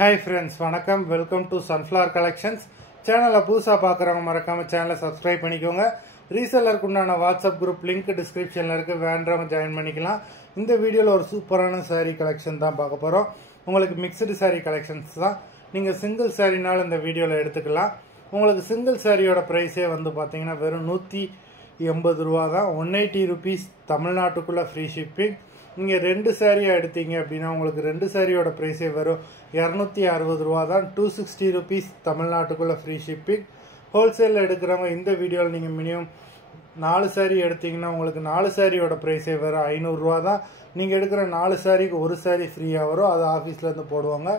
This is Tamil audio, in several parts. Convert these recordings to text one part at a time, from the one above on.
Hi friends, வணக்கம். Welcome to Sunflower Collections. சேனலை புதுசாக பார்க்குறவங்க மறக்காமல் சேனலை சப்ஸ்கிரைப் பண்ணிக்கோங்க. ரீசெல்லருக்கு உண்டான வாட்ஸ்அப் குரூப் லிங்க் டிஸ்கிரிப்ஷனில் இருக்குது, வேண்டவங்க ஜாயின் பண்ணிக்கலாம். இந்த வீடியோவில் ஒரு சூப்பரான சாரீ கலெக்ஷன் தான் பார்க்க போகிறோம். உங்களுக்கு மிக்சடு சாரீ கலெக்ஷன்ஸ் தான். நீங்கள் சிங்கிள் சாரீனாலும் இந்த வீடியோவில் எடுத்துக்கலாம். உங்களுக்கு சிங்கிள் சாரியோட ப்ரைஸே வந்து பார்த்தீங்கன்னா வெறும் 180 ரூபா தான். 180 rupees தமிழ்நாட்டுக்குள்ளே ஃப்ரீ ஷிப்பிங். நீங்கள் 2 சாரியாக எடுத்தீங்க அப்படின்னா உங்களுக்கு 2 சாரியோட ப்ரைஸே வரும் 260 ரூபா தான். 260 rupees தமிழ்நாட்டுக்குள்ளே ஃப்ரீ ஷிப்பிங். ஹோல்சேலில் எடுக்கிறவங்க இந்த வீடியோவில் நீங்கள் மினிமம் 4 சாரி எடுத்தீங்கன்னா உங்களுக்கு 4 சாரியோட ப்ரைஸே வரும் 500 ரூபா தான். நீங்கள் எடுக்கிற 4 சாரிக்கு ஒரு சாரி ஃப்ரீயாக வரும், அது ஆஃபீஸ்லேருந்து போடுவாங்க.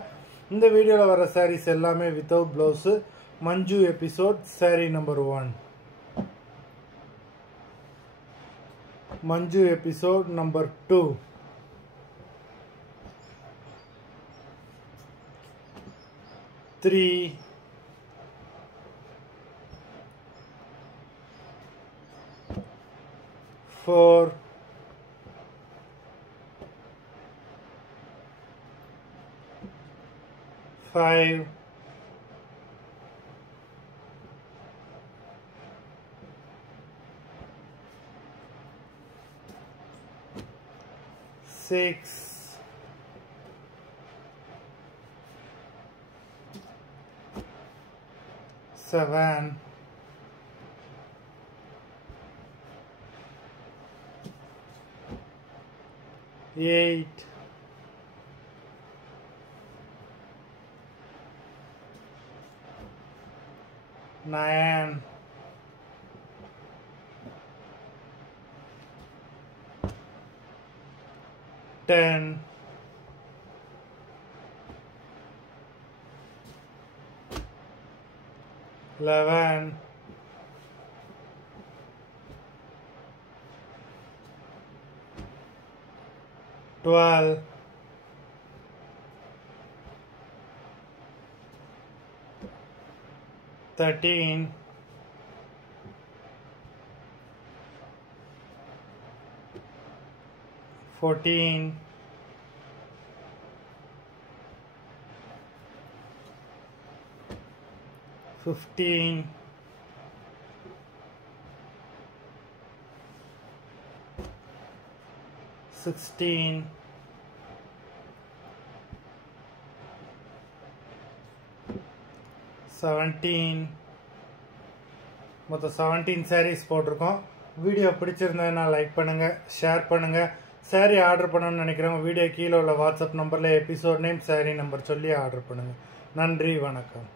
இந்த வீடியோவில் வர சாரீஸ் எல்லாமே without blouse. Manju episode sari number 1. Manju episode number 2. 3. 4. 5. 6. 7. 8. 9. 10. 11. 12. 13. 14. 15. 16. 17. மொத்தம் 17 sarees போட்டிருக்கோம். வீடியோ பிடிச்சிருந்ததுன்னா லைக் பண்ணுங்கள், ஷேர் பண்ணுங்கள். சாரீ ஆர்டர் பண்ணணும்னு நினைக்கிறவங்க வீடியோ கீழே உள்ள வாட்ஸ்அப் நம்பரில் எபிசோட் நேம் சாரீ நம்பர் சொல்லி ஆர்டர் பண்ணுங்கள். நன்றி, வணக்கம்.